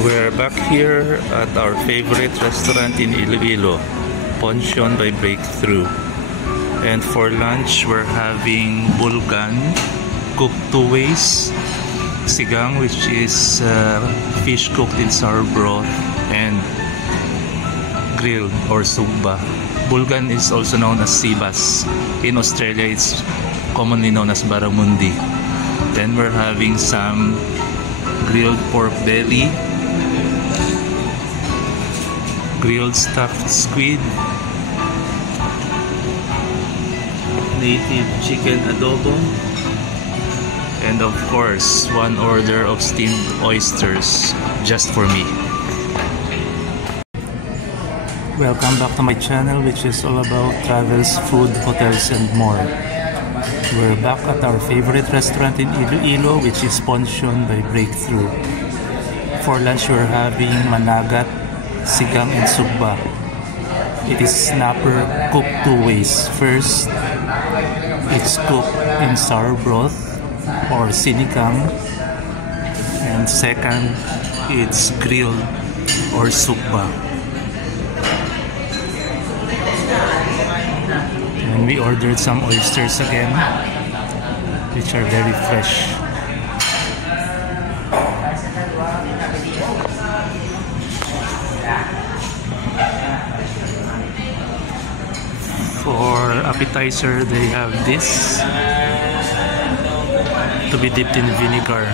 We're back here at our favorite restaurant in Iloilo, Pension by Breakthrough. And for lunch, we're having bulgan, cooked two ways, sigang, which is fish cooked in sour broth, and grilled or sugba. Bulgan is also known as sibas. In Australia, it's commonly known as barramundi. Then we're having some grilled pork belly, grilled stuffed squid, native chicken adobo, and of course one order of steamed oysters just for me. Welcome back to my channel, which is all about travels, food, hotels, and more. We're back at our favorite restaurant in Iloilo, which is Pension by Breakthrough. For lunch, we're having managat, sigang, and sugba. It is snapper cooked two ways. First, it's cooked in sour broth or sinigang, and second, it's grilled or sugba. And we ordered some oysters again, which are very fresh. For appetizer, they have this to be dipped in vinegar.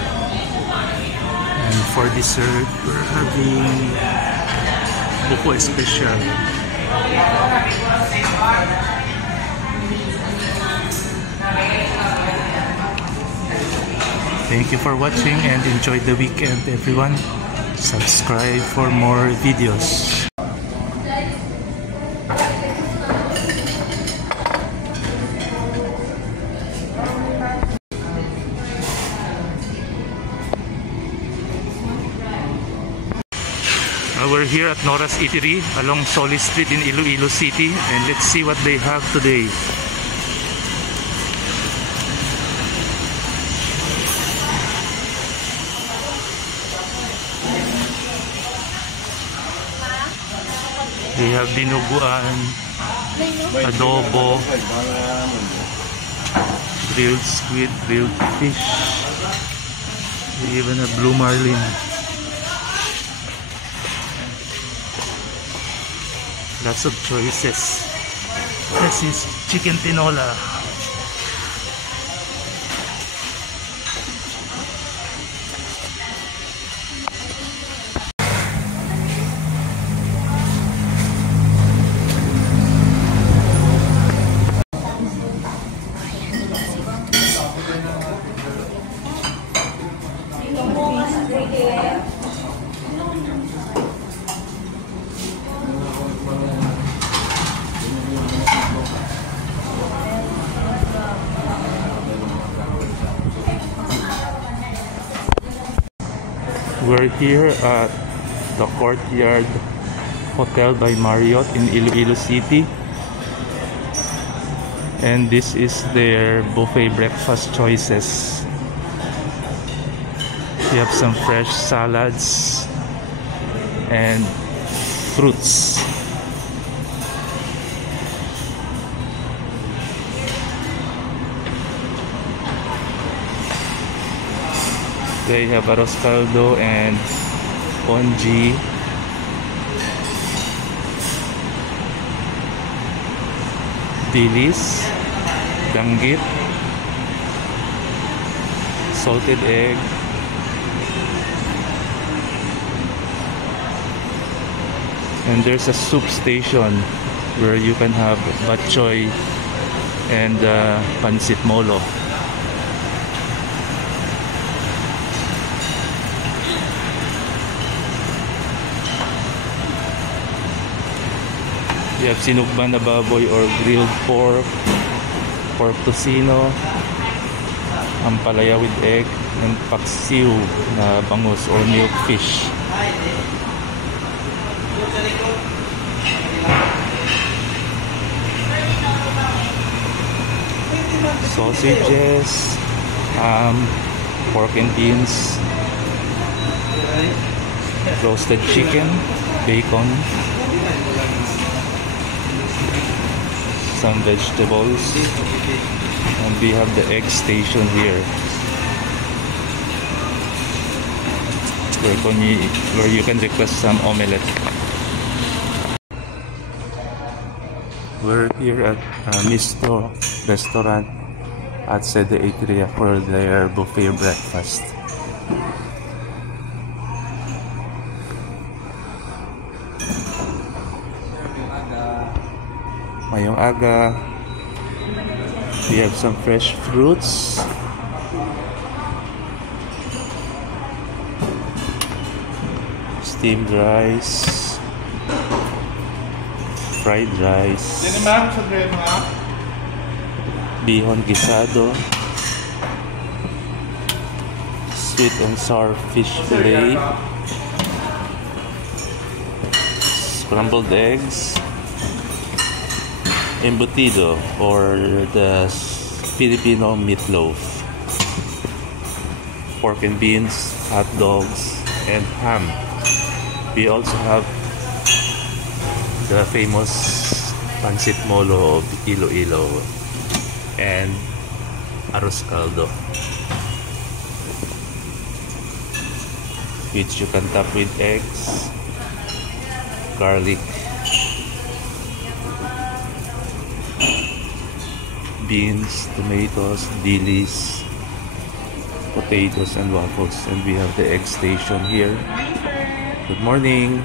And for dessert, we're having buko especial. Thank you for watching and enjoy the weekend, everyone. Subscribe for more videos. We're here at Nora's Eatery along Solis Street in Iloilo City, and let's see what they have today. They have dinuguan, adobo, grilled squid, grilled fish, even a blue marlin. Lots of choices. This is chicken tinola. We're here at the Courtyard Hotel by Marriott in Iloilo City, and this is their buffet breakfast choices. You have some fresh salads and fruits. They have arroz caldo and congee, dilis, danggit, salted egg, and there's a soup station where you can have bok choy and pancit molo. You have sinugban na baboy or grilled pork, pork tocino, ampalaya with egg, and paksiw na bangus or milk fish. Sausages, ham, pork and beans, roasted chicken, bacon, some vegetables, and we have the egg station here where you can request some omelette. We're here at Misto restaurant at Sede Eateria for their buffet breakfast. Mayong aga. We have some fresh fruits. Steamed rice. Fried rice. Bihon guisado. Sweet and sour fish fillet. Scrambled eggs. Embutido, or the Filipino meatloaf, pork and beans, hot dogs, and ham. We also have the famous pancit molo of Iloilo and arroz caldo, which you can top with eggs, garlic, beans, tomatoes, dilis, potatoes, and waffles. And we have the egg station here. Good morning.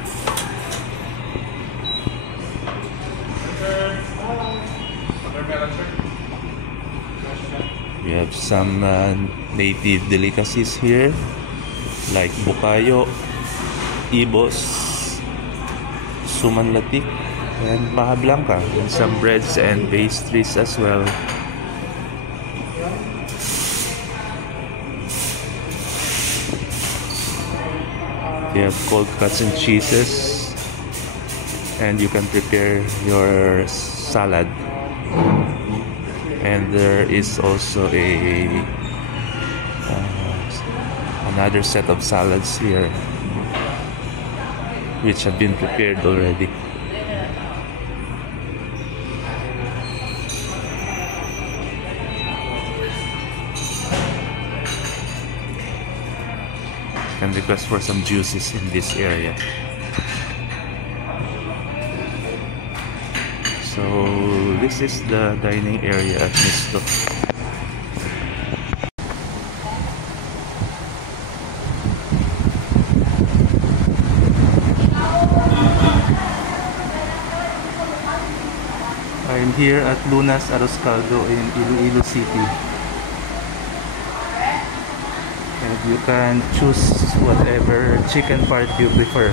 We have some native delicacies here like bukayo, ibos, sumanlatik, and maha blanca, and some breads and pastries as well. We have cold cuts and cheeses, and you can prepare your salad. And there is also another set of salads here, which have been prepared already. Can request for some juices in this area. So this is the dining area at Misto. I'm here at Luna's Arroz Caldo in Iloilo City. And you can choose whatever chicken part you prefer.